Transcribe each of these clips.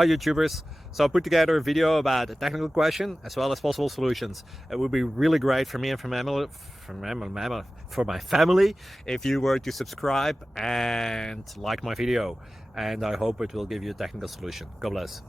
Hi YouTubers! So I put together a video about a technical question as well as possible solutions. It would be really great for me and for my family if you were to subscribe and like my video, and I hope it will give you a technical solution. God bless.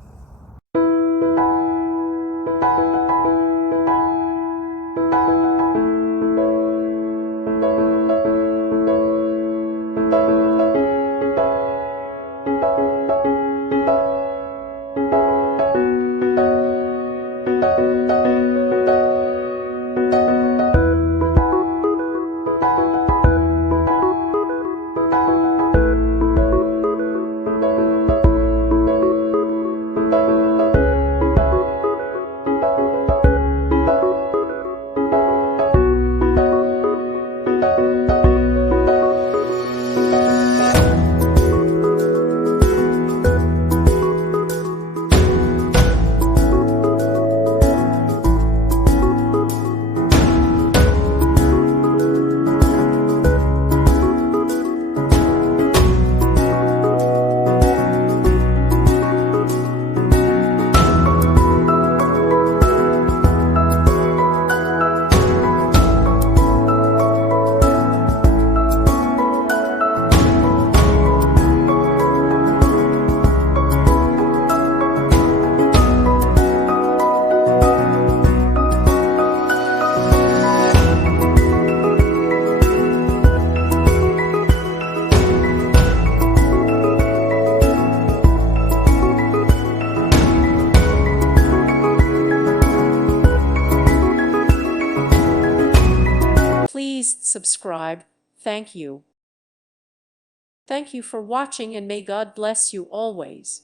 Please subscribe. Thank you. Thank you for watching, and may God bless you always.